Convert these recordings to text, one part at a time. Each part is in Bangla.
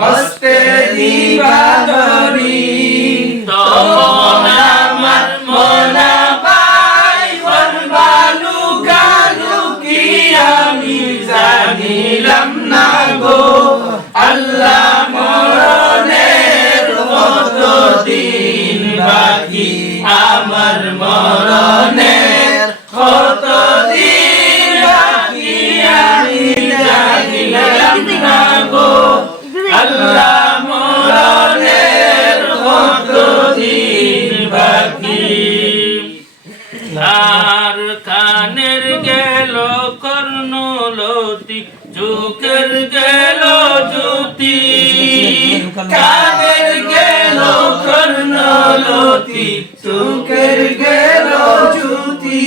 হস্তে দিবা ধরি তখন আমার মনা পাই করবা লুকালুকি আমি জানিলাম না আমার আল্লাহ মরণের কত দিন বাকি আর কানের গেল কর্ণলতি চোখের গেল জ্যোতি। কানের গেল কর্ণলতি চোখের গেল জ্যোতি।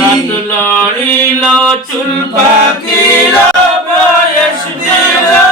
দাঁত লড়িল চুল পাকিল বয়স দিল।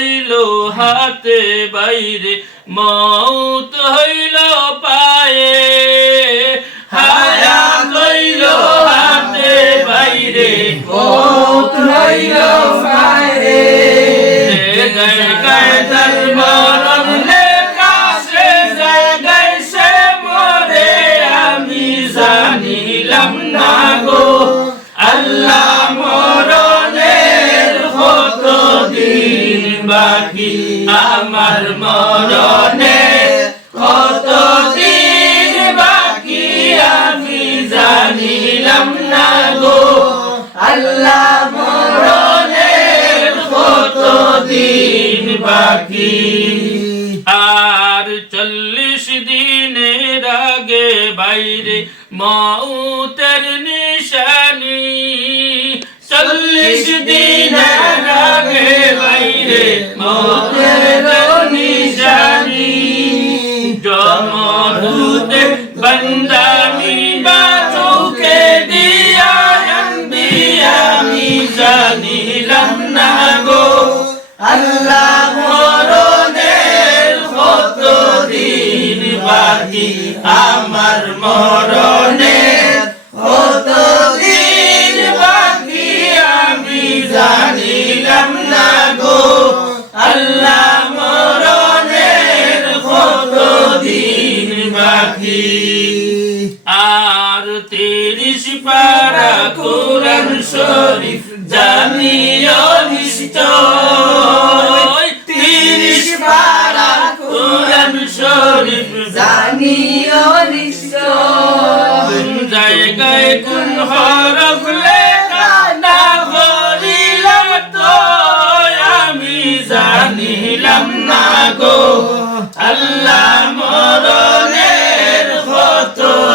হইল হাতে বাইরে মৌত হইল পায়ে। বাকি আমার মরণের কত দিন বাকি আমি জানিলাম না গো। আল্লাহ মরণের কত দিন বাকি? আর চল্লিশ দিনের আগে বাইরে মৌতের নিশানি। চল্লিশ দিনের আগে বাইরে মতের নিশানি জমরুদে বন্দানি চোখে দিয়া আমি জানিলাম না গো। আল্লাহ বাকি আর তিরিশ পারা কোরআন শরীফ জানিও নিশ্চয়। তিরিশ পারা কোরআন শরীফ জানিও নিশ্চয়। কোন জায়গায় কোন হরফ লেখা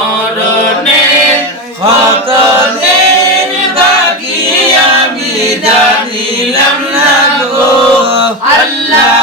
মরণে হতদের বাকি আমি জানিলাম না গো। আল্লাহ